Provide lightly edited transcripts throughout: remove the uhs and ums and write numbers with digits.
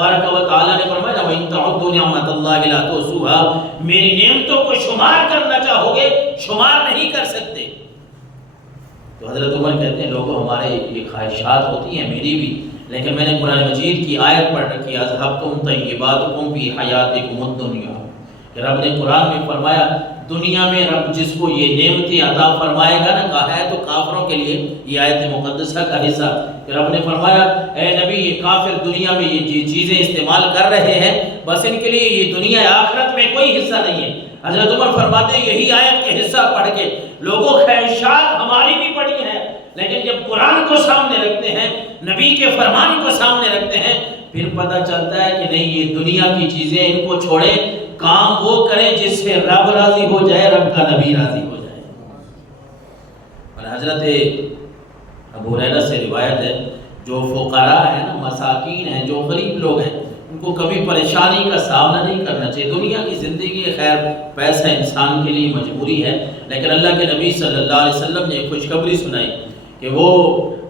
تبارک و تعالیٰ نے فرمایا وَإِن تَعُدُّوا نِعْمَتَ اللَّهِ لَا تُحْصُوهَا، میری نعمتوں کو شمار کرنا چاہو گے شمار نہیں کر سکتے۔ تو حضرت عمر کہتے ہیں لوگوں ہمارے یہ خواہشات ہوتی ہیں، میری بھی، لیکن میں نے قرآن مجید کی آیت پڑھ رکھی اذھبتم طیباتکم فی حیاتکم الدنیا، کہ رب نے قرآن میں فرمایا دنیا میں رب جس کو یہ نعمتیں عطا فرمائے گا نا، کہا ہے تو کافروں کے لیے یہ آیت مقدسہ کا حصہ، کہ رب نے فرمایا اے نبی یہ کافر دنیا میں یہ چیزیں استعمال کر رہے ہیں، بس ان کے لیے یہ دنیا آخرت میں کوئی حصہ نہیں ہے۔ حضرت عمر فرماتے ہیں یہی آیت کے حصہ پڑھ کے لوگوں خواہشات ہماری بھی پڑی ہیں، لیکن جب قرآن کو سامنے رکھتے ہیں، نبی کے فرمان کو سامنے رکھتے ہیں، پھر پتہ چلتا ہے کہ نہیں یہ دنیا کی چیزیں ان کو چھوڑیں، کام وہ کریں جس سے رب راضی ہو جائے، رب کا نبی راضی ہو جائے۔ اور حضرت ابو ہریرہ سے روایت ہے جو فقراء ہیں نا، مساکین ہیں، جو غریب لوگ ہیں، ان کو کبھی پریشانی کا سامنا نہیں کرنا چاہیے۔ دنیا کی زندگی خیر پیسہ انسان کے لیے مجبوری ہے، لیکن اللہ کے نبی صلی اللہ علیہ وسلم نے خوشخبری سنائی کہ وہ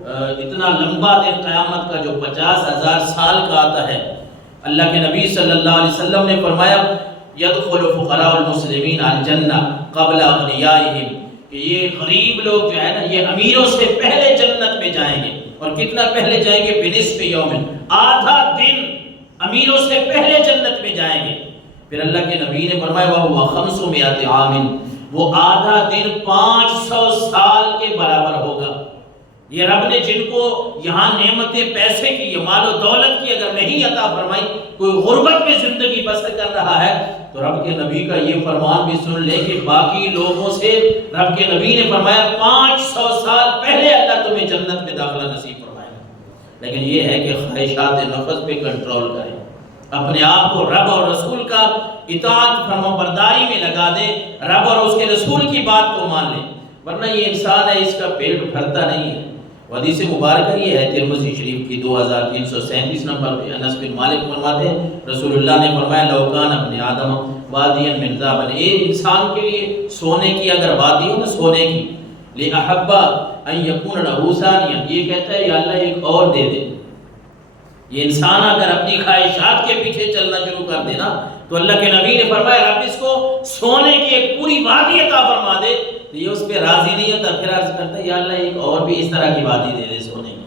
اتنا لمبا دن قیامت کا جو 50,000 سال کا آتا ہے، اللہ کے نبی صلی اللہ علیہ وسلم نے فرمایا یدخل فقراء المسلمین الجنہ قبل اغنیائہم، کہ یہ غریب لوگ جو ہے نا یہ امیروں سے پہلے جنت میں جائیں گے، اور کتنا پہلے جائیں گے؟ بنصف یوم، آدھا دن امیروں سے پہلے جنت میں جائیں گے۔ پھر اللہ کے نبی نے فرمایا وَهُوَ 500 عام، وہ آدھا دن 500 سال کے برابر ہوگا۔ یہ رب نے جن کو یہاں نعمتیں پیسے کی، مال و دولت کی اگر نہیں عطا فرمائی، کوئی غربت میں زندگی بسر کر رہا ہے، تو رب کے نبی کا یہ فرمان بھی سن لے کہ باقی لوگوں سے رب کے نبی نے فرمایا 500 سال پہلے اللہ تمہیں جنت میں داخلہ نصیب فرمائے گا۔ لیکن یہ ہے کہ خواہشات نفس پہ کنٹرول کریں، اپنے آپ کو رب اور رسول کا اطاعت فرما برداری میں لگا دیں، رب اور اس کے رسول کی بات کو مان لیں، ورنہ یہ انسان ہے اس کا پیٹ بھرتا نہیں ہے۔ حدیث مبارکہ یہ ہے ترمذی شریف کی 2337 نمبر پہ، انس بن مالک فرماتے ہیں رسول اللہ نے فرمایا لو کان ابن آدم وادیا من ذهب، ایک انسان کے لیے سونے کی اگر وادی ہو نا، سونے کی، لأحب ان یکون له ثانیہ، یہ کہتا ہے یا اللہ ایک اور دے دے۔ یہ انسان اگر اپنی خواہشات کے پیچھے چلنا شروع کر دے نا، تو اللہ کے نبی نے فرمایا رب اس کو سونے کی ایک پوری وادی عطا فرما دے، تو یہ اس پہ راضی نہیں ہوتا، پھر عرض کرتا ہے یا اللہ ایک اور بھی اس طرح کی وادی دے دے سونے کی۔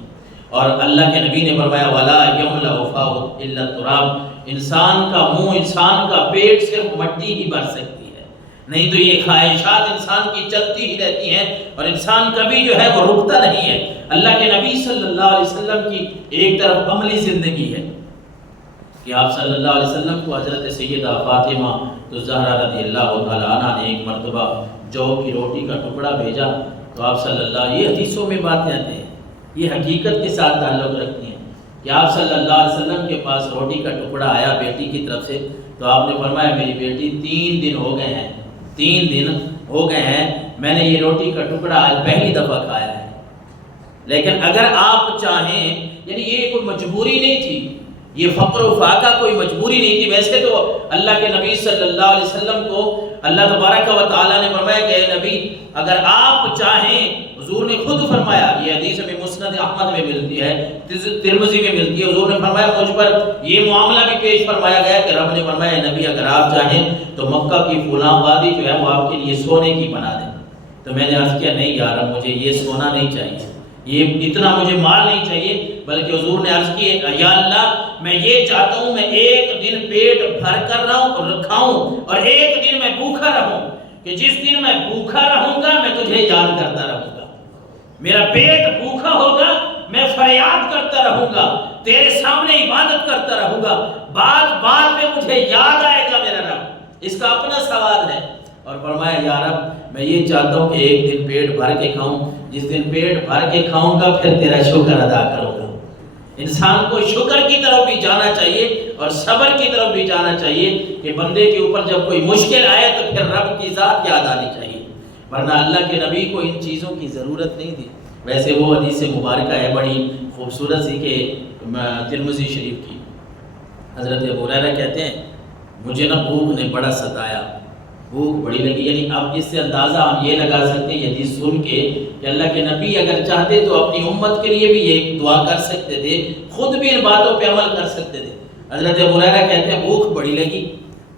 اور اللہ کے نبی نے فرمایا ولا یملأ فاہ الا التراب، انسان کا منہ، انسان کا پیٹ صرف مٹی ہی بھر سکتی ہے، نہیں تو یہ خواہشات انسان کی چلتی ہی رہتی ہیں، اور انسان کبھی جو ہے وہ رکتا نہیں ہے۔ اللہ کے نبی صلی اللہ علیہ وسلم کی ایک طرف عملی زندگی ہے کہ آپ صلی اللہ علیہ وسلم کو حضرت سیدہ فاطمہ الزہرا رضی اللہ تعالیٰ عنہ نے ایک مرتبہ جو کی روٹی کا ٹکڑا بھیجا، تو آپ صلی اللہ، یہ حدیثوں میں باتیں آتے ہیں، یہ حقیقت کے ساتھ تعلق رکھتی ہیں کہ آپ صلی اللہ علیہ وسلم کے پاس روٹی کا ٹکڑا آیا بیٹی کی طرف سے، تو آپ نے فرمایا میری بیٹی 3 دن ہو گئے ہیں، 3 دن ہو گئے ہیں میں نے یہ روٹی کا ٹکڑا آج پہلی دفعہ کھایا ہے، لیکن اگر آپ چاہیں، یعنی یہ کوئی مجبوری نہیں تھی، یہ فقر و فاقہ کوئی مجبوری نہیں تھی۔ ویسے تو اللہ کے نبی صلی اللہ علیہ وسلم کو اللہ تبارک و تعالیٰ نے فرمایا کہ اے نبی اگر آپ چاہیں، حضور نے خود فرمایا، یہ حدیث میں مسند احمد میں ملتی ہے، ترمذی میں ملتی ہے، حضور نے فرمایا مجھ پر یہ معاملہ بھی پیش فرمایا گیا کہ رب نے فرمایا اے نبی اگر آپ چاہیں تو مکہ کی فلاں وادی جو ہے وہ آپ کے لیے سونے کی بنا دیں۔ تو میں نے عرض کیا نہیں یا رب مجھے یہ سونا نہیں چاہیے، یہ اتنا مجھے مال نہیں چاہیے، بلکہ حضور نے عرض کی یا اللہ میں یہ چاہتا ہوں میں ایک دن پیٹ بھر کر کھاؤں اور ایک دن میں بھوکا رہوں، کہ جس دن میں بھوکا رہوں گا میں تجھے یاد کرتا رہوں گا، میرا پیٹ بھوکا ہوگا میں فریاد کرتا رہوں گا، تیرے سامنے عبادت کرتا رہوں گا، بات میں مجھے یاد آئے گا میرا رب۔ اس کا اپنا سوال ہے، اور فرمایا یا رب میں یہ چاہتا ہوں کہ ایک دن پیٹ بھر کے کھاؤں، جس دن پیٹ بھر کے کھاؤں گا پھر تیرا شکر ادا کروں گا۔ انسان کو شکر کی طرف بھی جانا چاہیے اور صبر کی طرف بھی جانا چاہیے کہ بندے کے اوپر جب کوئی مشکل آئے تو پھر رب کی ذات یاد آنی چاہیے، ورنہ اللہ کے نبی کو ان چیزوں کی ضرورت نہیں تھی۔ ویسے وہ حدیث مبارکہ ہے بڑی خوبصورت سی کہ ترمذی شریف کی، حضرت ابو ہریرہ کہتے ہیں مجھے نا بھوک نے بڑا ستایا، بھوک بڑی لگی، یعنی اب اس سے اندازہ ہم یہ لگا سکتے ہیں یہ حدیث سن کے کہ اللہ کے نبی اگر چاہتے تو اپنی امت کے لیے بھی یہ دعا کر سکتے تھے، خود بھی ان باتوں پہ عمل کر سکتے تھے۔ حضرت ابو ہریرہ کہتے ہیں بھوک بڑی لگی،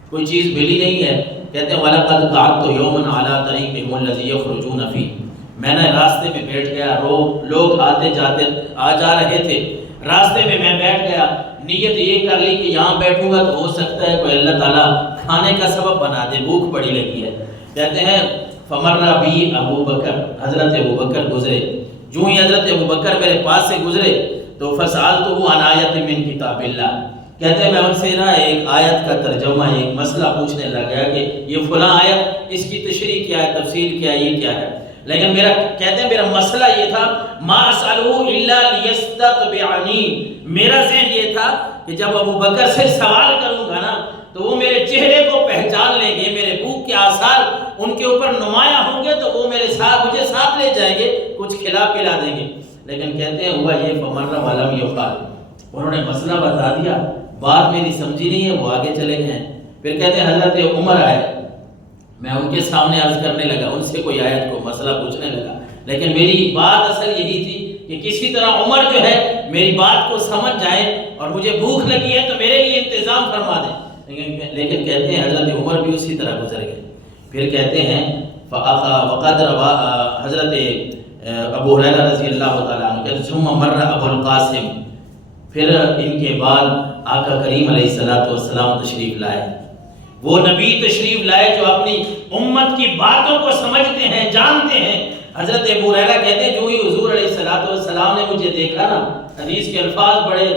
کوئی چیز ملی نہیں ہے، کہتے ہیں وَلَقَدْ قَعَدْتُ يَوْمًا عَلَىٰ طَرِيقِهِمُ الَّذِي يَخْرُجُونَ فِيهِ، میں نے راستے میں بیٹھ گیا، لوگ آتے جاتے آ جا رہے تھے، راستے میں میں بیٹھ گیا، نیت یہ کر لی کہ یہاں بیٹھوں گا تو ہو سکتا ہے کوئی اللہ تعالیٰ کھانے کا سبب بنا دے، بھوک بڑی لگی ہے۔ کہتے ہیں فَمَرَّ بِي ابو بکر، حضرت ابو بکر گزرے، جو ہی حضرت ابو بکر میرے پاس سے گزرے تو فَسَأَلْتُهُ عَنْ آیَةٍ مِّن کتاب اللہ، کہتے ہیں میں ان سے نا ایک آیت کا ترجمہ، ایک مسئلہ پوچھنے لگا کہ یہ فلاں آیت، اس کی تشریح کیا ہے، تفسیر کیا ہے، یہ کیا ہے، لیکن کہتے ہیں میرا مسئلہ یہ تھا ما اسألہ الا لیستتبعنی، میرا ذہن یہ تھا کہ جب ابو بکر سے سوال کروں گا نا تو وہ میرے چہرے کو پہچان لیں گے، میرے بھوک کے آثار ان کے اوپر نمایاں ہوں گے تو وہ میرے ساتھ مجھے ساتھ لے جائیں گے، کچھ کھلا پلا دیں گے۔ لیکن کہتے ہیں ہوا یہ فمر ولم یفعل، انہوں نے مسئلہ بتا دیا، بات میری سمجھی نہیں ہے، وہ آگے چلے گئے۔ پھر کہتے ہیں حضرت عمر آئے، میں ان کے سامنے عرض کرنے لگا، ان سے کوئی آیت کو مسئلہ پوچھنے لگا، لیکن میری بات اصل یہی تھی کہ کسی طرح عمر جو ہے میری بات کو سمجھ جائیں اور مجھے بھوک لگی ہے تو میرے لیے انتظام فرما دیں۔ لیکن کہتے ہیں حضرت عمر بھی اسی طرح گزر گئے۔ پھر کہتے ہیں وقد روا حضرت ابو ہریرہ رضی اللہ تعالیٰ عنہ کہتے ثم مر ابو القاسم، پھر ان کے بعد آقا کریم علیہ السلام تشریف لائے، وہ نبی تشریف لائے جو اپنی امت کی باتوں کو سمجھتے ہیں، جانتے ہیں۔ حضرت ابو ہریرہ کہتے ہیں جو ہی حضور علیہ السلام نے مجھے دیکھا نا، حدیث کے الفاظ بڑے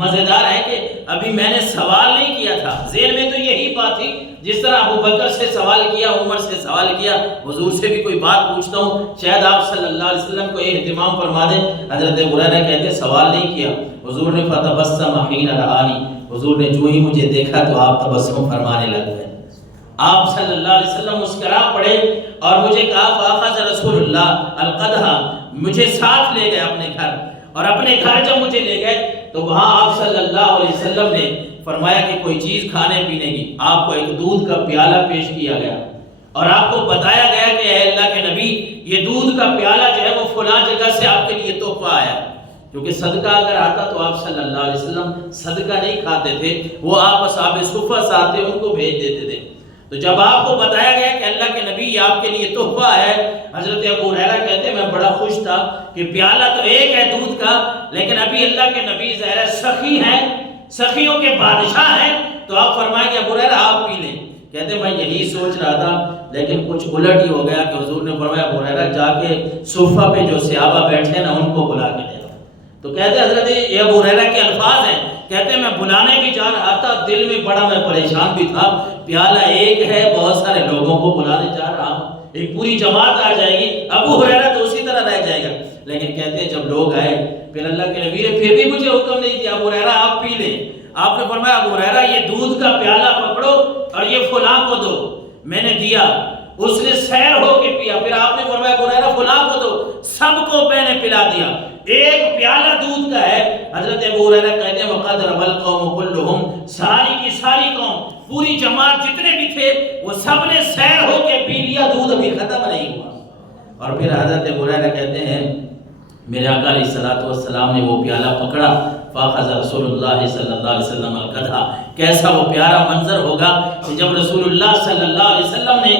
مزیدار ہیں کہ ابھی میں نے سوال نہیں کیا تھا، ذہن میں تو یہی بات تھی جس طرح ابو بکر سے سوال کیا، عمر سے سوال کیا، حضور سے بھی کوئی بات پوچھتا ہوں شاید آپ صلی اللہ علیہ وسلم کو یہ اہتمام فرما دیں۔ حضرت ابو ہریرہ کہتے ہیں سوال نہیں کیا، حضور نے فتبسم حین رآنی، حضور نے جو ہی مجھے دیکھا تو آپ تبسم فرمانے لگ گئے، آپ صلی اللہ علیہ وسلم مسکرا پڑے اور مجھے کہا فاخذ رسول اللہ القدح، مجھے ساتھ لے گئے اپنے گھر، اور اپنے گھر جب مجھے لے گئے تو وہاں آپ صلی اللہ علیہ وسلم نے فرمایا کہ کوئی چیز کھانے پینے کی، آپ کو ایک دودھ کا پیالہ پیش کیا گیا اور آپ کو بتایا گیا کہ اے اللہ کے نبی یہ دودھ کا پیالہ جو ہے وہ فلاں جگہ سے آپ کے لیے تحفہ آیا، کیونکہ صدقہ اگر آتا تو آپ صلی اللہ علیہ وسلم صدقہ نہیں کھاتے تھے، وہ آپ اصحاب صفہ ساتھ ان کو بھیج دیتے تھے۔ تو جب آپ کو بتایا گیا کہ اللہ کے نبی یہ آپ کے لیے تحفہ ہے، حضرت ابو ہریرہ کہتے ہیں میں بڑا خوش تھا کہ پیالہ تو ایک ہے دودھ کا، لیکن ابھی اللہ کے نبی ظاہر سخی ہیں، سخیوں کے بادشاہ ہیں، تو آپ فرمائیں کہ ابو ہریرہ آپ پی لیں۔ کہتے ہیں میں یہی سوچ رہا تھا لیکن کچھ الٹ ہی ہو گیا کہ حضور نے فرمایا ابو ہریرہ جا کے صفہ پہ جو صحابہ بیٹھے نا ان کو بلا کے لے آؤ۔ تو کہتے ہیں حضرت یہ ابو ہریرہ کے الفاظ ہیں، کہتے ہیں میں بلانے بھی جا رہا تھا، دل میں بڑا میں پریشان بھی تھا، پیالہ ایک ہے بہت سارے لوگوں کو بلانے جا رہا ہوں، ایک پوری جماعت آ جائے گی، ابو ہریرہ تو اسی طرح رہ جائے گا۔ لیکن کہتے ہیں جب لوگ آئے پھر اللہ کے نبی نے پھر بھی مجھے حکم نہیں دیا ابو ہریرہ آپ پی لیں، آپ نے فرمایا ابو ہریرہ یہ دودھ کا پیالہ پکڑو اور یہ فلاں کو دو، میں نے دیا، اس نے سیر ہو کے پیا، پھر آپ نے فرمایا ابو ہریرہ فلاں کو دو، سب کو میں نے پلا دیا، ایک پیالہ دودھ کا ہے۔ حضرت ابو ہریرہ کہتے ہیں وقد ربى القوم كلهم، ساری کی ساری قوم، پوری جماعت جتنے بھی تھے وہ سب نے سیر ہو کے پی لیا، دودھ ابھی ختم نہیں ہوا۔ اور پھر حضرت ابو ہریرہ کہتے ہیں میرے آقا علیہ السلام نے وہ پیالہ پکڑا، فاخذ رسول اللہ صلی اللہ علیہ وسلم القدح، کیسا وہ پیارا منظر ہوگا کہ جب رسول اللہ صلی اللہ علیہ وسلم نے